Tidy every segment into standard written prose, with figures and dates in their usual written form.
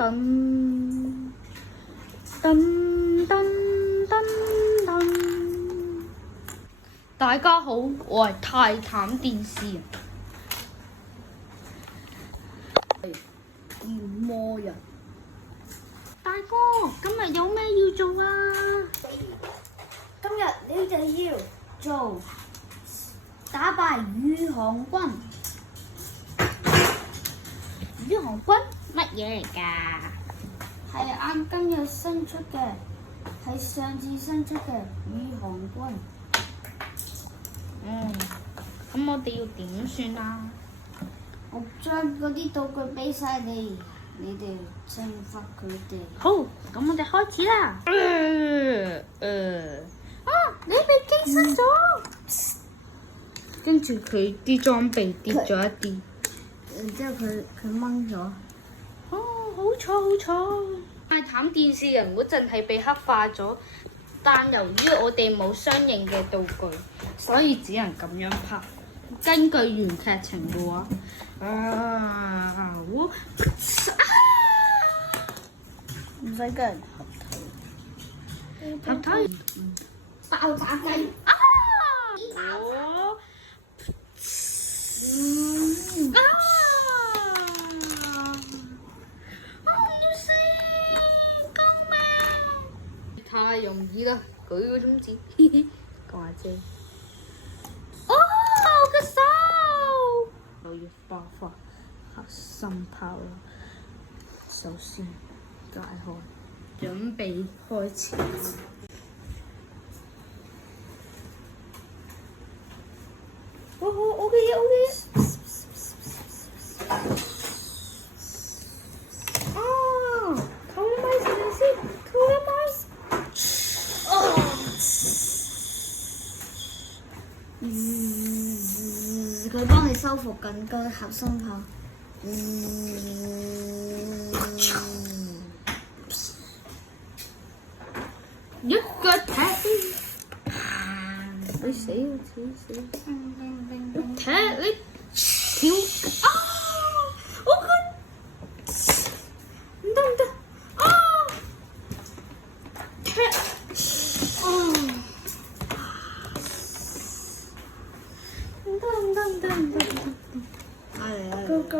噔噔噔噔噔。大家好，我係泰坦電視人。妖魔人，大哥，今日有咩要做啊？今日你哋要做打敗宇航軍。宇航軍乜嘢嚟㗎？係啱今日新出嘅，係上次新出嘅宇航軍。咁我哋要點算啊？我將嗰啲道具俾晒你，你哋懲罰佢哋。好，咁我哋開始啦。你被擊殺咗。跟住佢啲裝備跌咗一啲。然之後佢掹咗。哦，好彩好彩！泰坦電視人嗰陣係被黑化咗，但由於我哋冇相應嘅道具，所以只能咁樣拍。根據原劇情嘅話，唔使驚，合體爆炸雞。我要死！救命！太容易啦，舉個中指，講下啫。我嘅手又要爆發核心炮啦！首先解開，準備開始。我嘅嘢。扣一咪先，扣一咪。佢幫你修復緊個核心炮。一腳踢。你死啊！死！踢你跳我唔得踢唔得go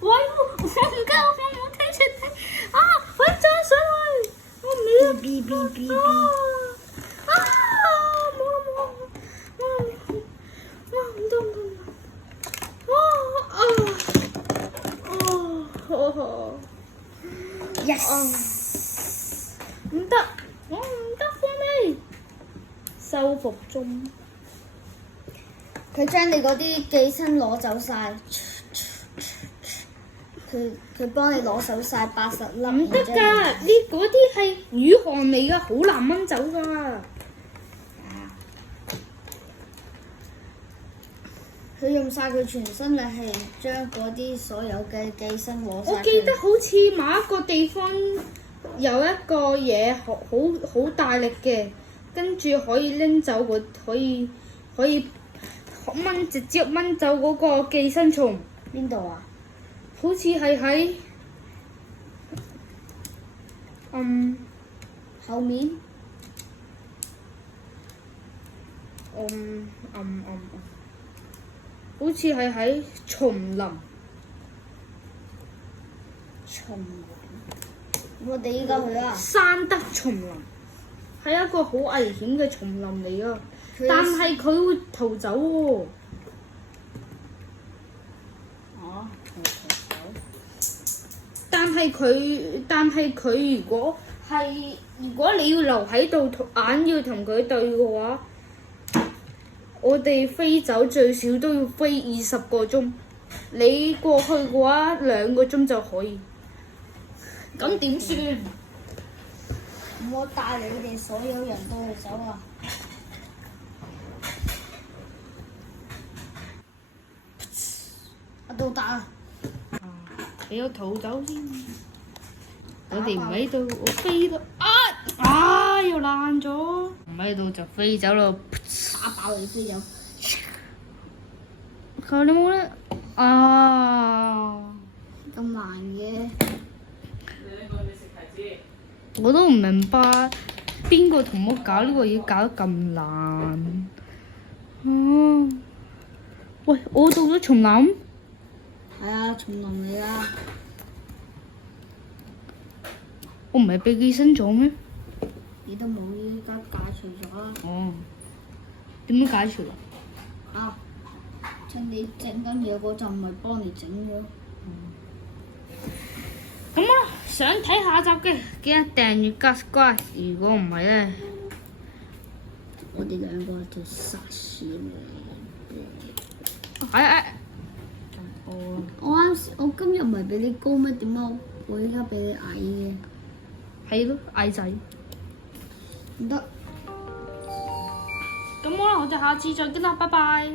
喂，我唔得，我冇聽出嚟快揸上去！我唔要。Yes！唔得，我唔得放你。修復中。佢將你嗰啲寄生攞走晒，佢幫你攞走晒80粒。唔得㗎，呢嗰啲係宇航嚟㗎，好難掹走㗎。佢用晒佢全身力氣，將嗰啲所有嘅寄生攞晒。我記得好似某一個地方有一個嘢好大力嘅，跟住可以拎走可以直接掹走嗰個寄生蟲。邊度啊？好似係喺後面。好似係喺叢林。我哋依家去啊！山德叢林係一個好危險嘅叢林嚟啊！但係佢會逃走喎。但係佢如果你要留喺度硬要同佢對嘅話，我哋飛走最少都要飛20個鐘。你過去嘅話2個鐘就可以。咁點算？我帶你哋所有人都去走啊！到達啊！你有逃走先。我哋唔喺度，我飛到又爛咗。唔喺度就飛走咯。打爆你飛走。佢你冇咧，啊！咁難嘅。我都唔明白邊個同我搞呢個嘢搞得咁難。喂，我到咗叢林。係啊，叢林嚟啊！我唔係被寄生咗咩？你都冇依家解除咗啦。哦，點樣解除啊？啊！趁你整緊嘢嗰陣，咪幫你整咗。咁啦，想睇下集嘅記得訂閱加 subscribe，如果唔係咧，我哋兩個就殺死你。我今日唔係比你高咩？點解我依家比你矮嘅？係咯，矮仔。唔得。咁好啦，我哋下次再見啦，拜拜。